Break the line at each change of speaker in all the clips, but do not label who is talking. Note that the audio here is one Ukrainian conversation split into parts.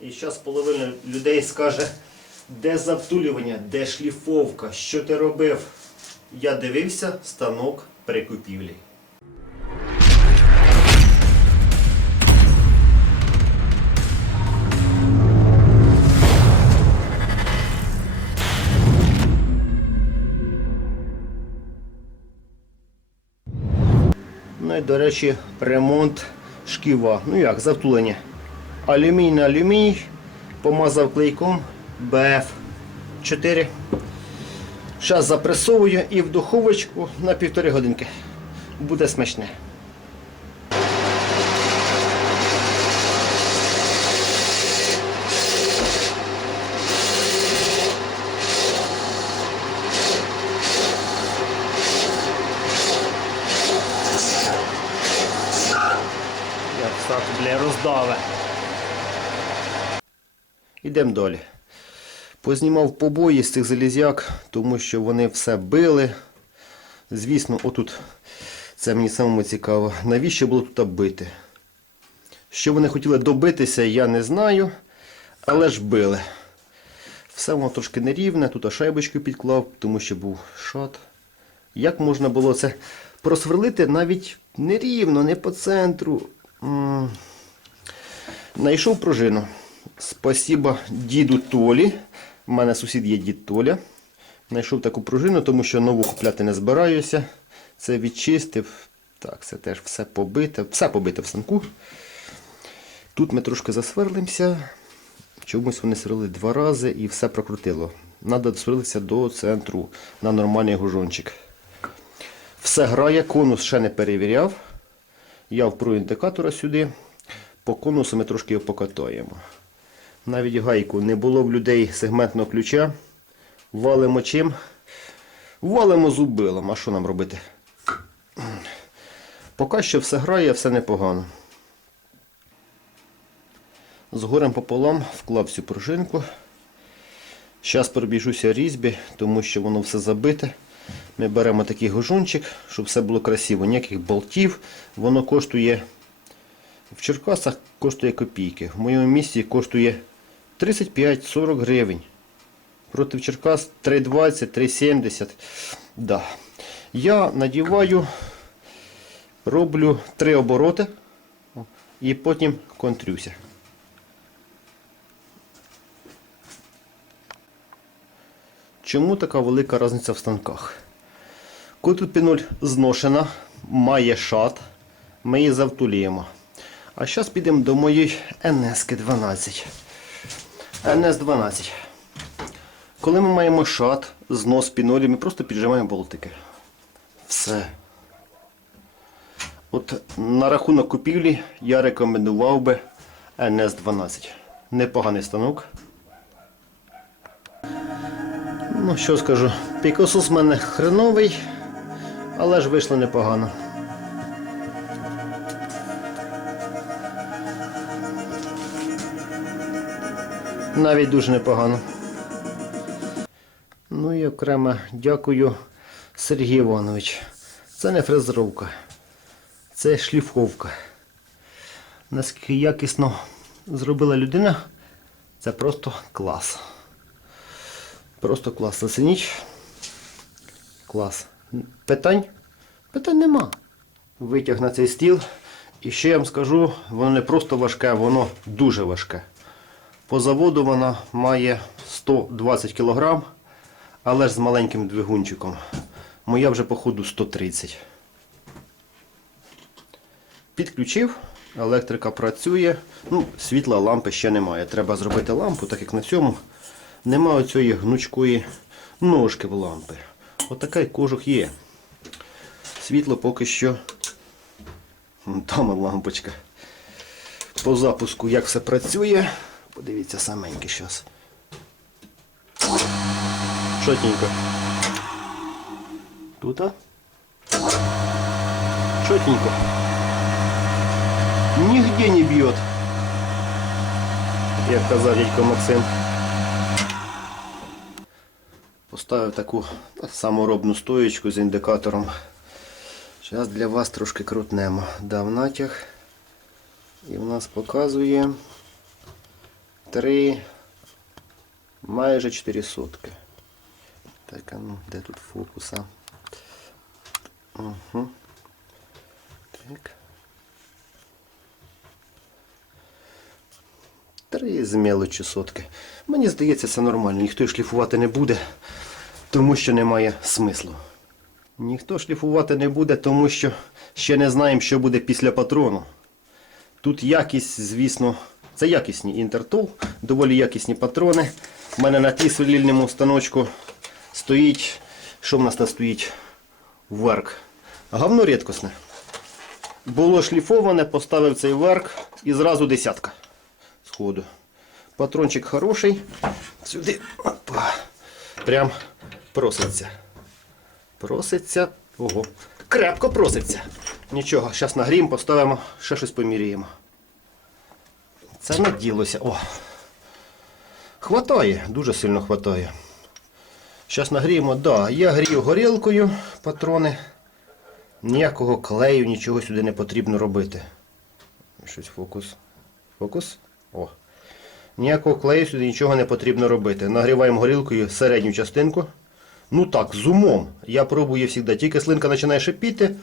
І зараз половина людей скаже, де завтулювання, де шліфовка, що ти робив. Я дивився станок при купівлі. Ну і, до речі, ремонт шківа. Ну як, завтулення. Алюміній на алюміній. Помазав клейком BF4. Зараз запресовую і в духовочку на півтори годинки. Буде смачне. Як так, бля, роздаве. Ідемо далі. Познімав побої з цих залізяк, тому що вони все били. Звісно, отут це мені самому цікаво. Навіщо було тут бити? Що вони хотіли добитися, я не знаю. Але ж били. Все воно трошки нерівне, тут шайбочку підклав, тому що був шат. Як можна було це просверлити навіть нерівно, не по центру. Найшов пружину. Спасіба діду Толі. У мене сусід є дід Толя. Знайшов таку пружину, тому що нову купляти не збираюся. Це відчистив. Так, це теж все побите. Все побите в станку. Тут ми трошки засверлимося. Чомусь вони сверлили два рази і все прокрутило. Надо досверлитися до центру на нормальний гужончик. Все грає, конус ще не перевіряв. Я впру індикатора сюди. По конусу ми трошки його покатаємо. Навіть гайку не було в людей сегментного ключа. Валимо чим? Валимо зубилом. А що нам робити? Поки що все грає, все непогано. З горем пополам вклав всю пружинку. Зараз пробіжуся різьбі, тому що воно все забите. Ми беремо такий гожунчик, щоб все було красиво, ніяких болтів. Воно коштує в Черкасах коштує копійки. В моєму місті коштує 35-40 гривень. Проти Черкас 3,20, 3,70. Да. Я надіваю, роблю три обороти і потім контрюся. Чому така велика різниця в станках? Тут пінуль зношена, має шат, ми її завтулюємо. А зараз підемо до моєї NS-12. NS-12. Коли ми маємо шат, знос пінолі, ми просто піджимаємо болтики. Все. От на рахунок купівлі я рекомендував би NS-12. Непоганий станок. Ну, що скажу, пікосус в мене хреновий, але ж вийшло непогано. Навіть дуже непогано. Ну і окремо дякую Сергій Іванович. Це не фрезеровка, це шліфовка. Наскільки якісно зробила людина, це просто клас. Просто клас. Зацініть. Клас. Питань? Питань нема. Витяг на цей стіл. І ще я вам скажу, воно не просто важке, воно дуже важке. По заводу вона має 120 кг, але ж з маленьким двигунчиком. Моя вже по ходу 130. Підключив, електрика працює. Ну, світла лампи ще немає. Треба зробити лампу, так як на цьому немає цієї гнучкої ножки в лампи. Отакий кожух є. Світло поки що. Там лампочка. По запуску як все працює. Подивіться саменьке зараз. Чотенько. Тут? а? Чотенько. Нигде не бьет. Як казав дядько Максим. Поставив таку саморобну стоєчку з індикатором. Зараз для вас трошки крутнемо. Дав натяг. І в нас показує Три. Майже 4 сотки. Так, а ну, де тут фокус, а? Угу. Так. Три з мелочі сотки. Мені здається, це нормально. Ніхто їх шліфувати не буде, тому що немає смислу. Ніхто шліфувати не буде, тому що ще не знаємо, що буде після патрону. Тут якість, звісно, це якісні інтертул, доволі якісні патрони. У мене на тлі сверлільному станочку стоїть. Що в нас там стоїть? Верк. Говно рідкосне. Було шліфоване, поставив цей верк і зразу десятка. Сходу. Патрончик хороший. Сюди. Опа. Прям проситься. Проситься. Ого. Крепко проситься. Нічого, зараз нагріємо, поставимо, ще щось поміряємо. Це наділося. О. Хватає, дуже сильно хватає. Зараз нагріємо, да, я грію горілкою патрони. Ніякого клею, нічого сюди не потрібно робити. Щось фокус. Фокус? О. Ніякого клею сюди нічого не потрібно робити. Нагріваємо горілкою середню частинку. Ну так, з умом. Я пробую завжди. Тільки слинка починає шипіти.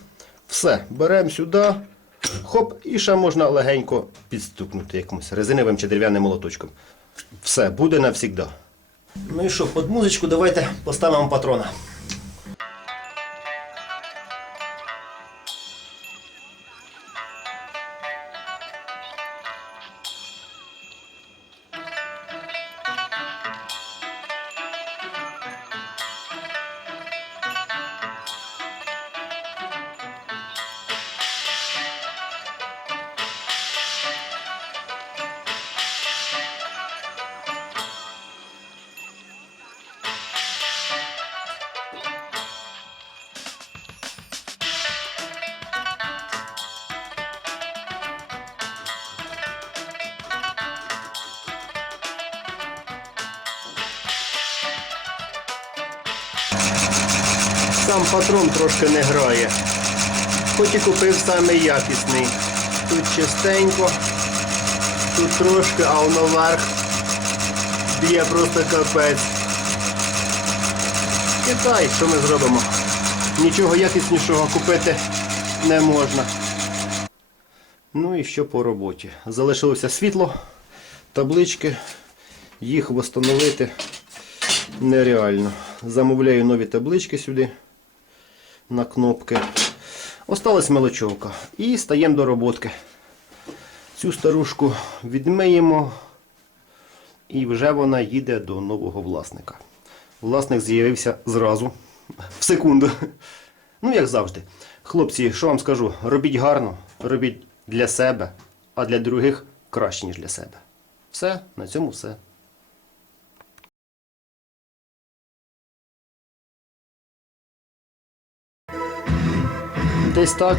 Все, беремо сюди. Хоп, і ще можна легенько підстукнути якимось резиновим чи дерев'яним молоточком. Все, буде навсігда. Ну і що, під музичку давайте поставимо патрона. Сам патрон трошки не грає. Хоч і купив самий якісний. Тут чистенько, тут трошки, а воно вверх б'є просто капець. Китай, що ми зробимо? Нічого якіснішого купити не можна. Ну і що по роботі? Залишилося світло, таблички, їх встановити нереально. Замовляю нові таблички сюди на кнопки. Осталась мелочовка. І стаємо до роботки. Цю старушку відмиємо і вже вона їде до нового власника. Власник з'явився зразу, в секунду. Ну, як завжди. Хлопці, що вам скажу, робіть гарно, робіть для себе, а для других краще, ніж для себе. Все, на цьому все. Десь так.